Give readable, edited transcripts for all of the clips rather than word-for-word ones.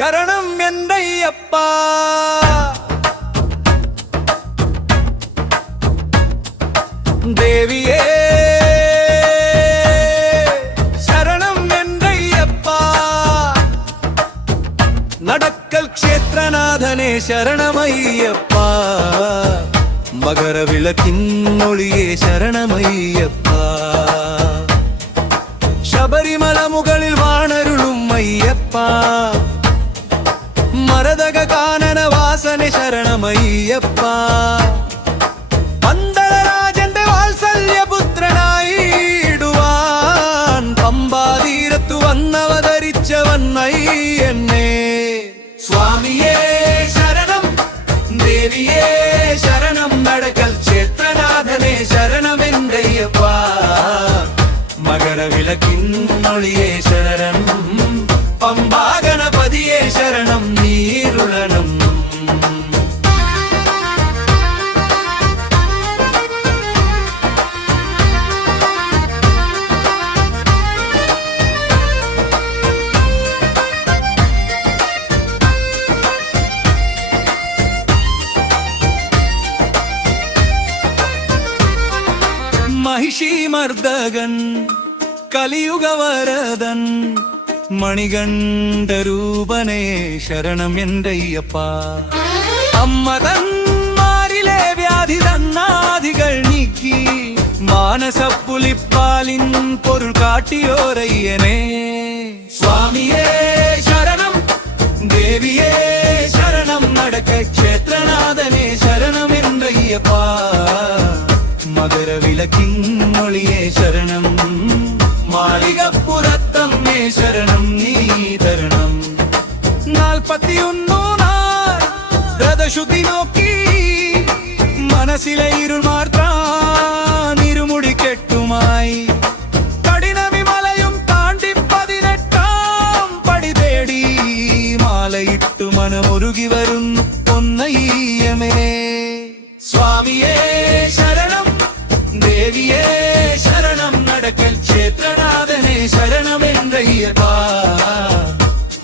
ശരണം എന്റയ്യപ്പ. ദേവിയേ ശരണം എന്റയ്യപ്പ. നടക്കൽ ക്ഷേത്രനാഥനെ ശരണമയ്യപ്പ. മകരവിളക്കിന്നൊളിയെ ശരണമയ്യപ്പ. ശബരിമല മുകളിൽ വാണരുളും അയ്യപ്പ. മരതക കാനന വാസനെ ശരണമയ്യപ്പ. പന്തളരാജന്റെ വാത്സല്യപുത്രനായിടുവാൻ പമ്പാതീരത്തു വന്നവതരിച്ചവൻ അയ്യന്നെ. സ്വാമിയേ ശരണം, ദേവിയേ ശരണം, നടക്കൽ ക്ഷേത്രനാഥനെ ശരണമെന്തയ്യപ്പ. മകരവിളക്കിന്നൊളിയെ ശരണം, പമ്പാ ഗണപതിയെ ശരണം, നീരുളണം. മഹിഷീമർദ്ദകൻ കലിയുഗവരദൻ മണികണ്ഠരൂപനേ ശരണം എന്റയ്യപ്പ. അമ്മതന്മാരിലെ വ്യാധി തന്നാദികൾ നീക്കി മാനസപ്പുലിപ്പാലിൻ പൊരുൾ കാട്ടിയോരയ്യനെ. സ്വാമിയേ ശരണം, ദേവിയേ ശരണം, നടക്ക ക്ഷേത്രനാഥനെ ശരണം എന്റയ്യപ്പ. മകരവിളക്കിന്നൊളിയെ ശരണം, മാളികപ്പുറത്തമ്മേ ശരണം, നീ തരണം. 41 നാൾ വ്രതശുദ്ധി നോക്കി മനസ്സിലെ ഇരുൾ മാർത്താൻ ഇരുമുടി കെട്ടുമായി കഠിനവിമലയും താണ്ടി 18 പടി തേടി മാലയിട്ടു മനമൊരുകി വരുന്നു പൊന്നയ്യമേ. സ്വാമിയേ ശരണം, ദേവിയേ ശരണം, നടക്കൽ ക്ഷേത്രനാഥനെ ശരണമെന്തയ്യപ്പ.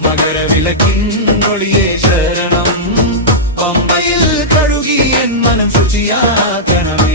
മകരവിളക്കിന്നൊളിയെ ശരണം, പമ്പയിൽ കഴുകി എൻ മനം ശുചിയാക്കണം.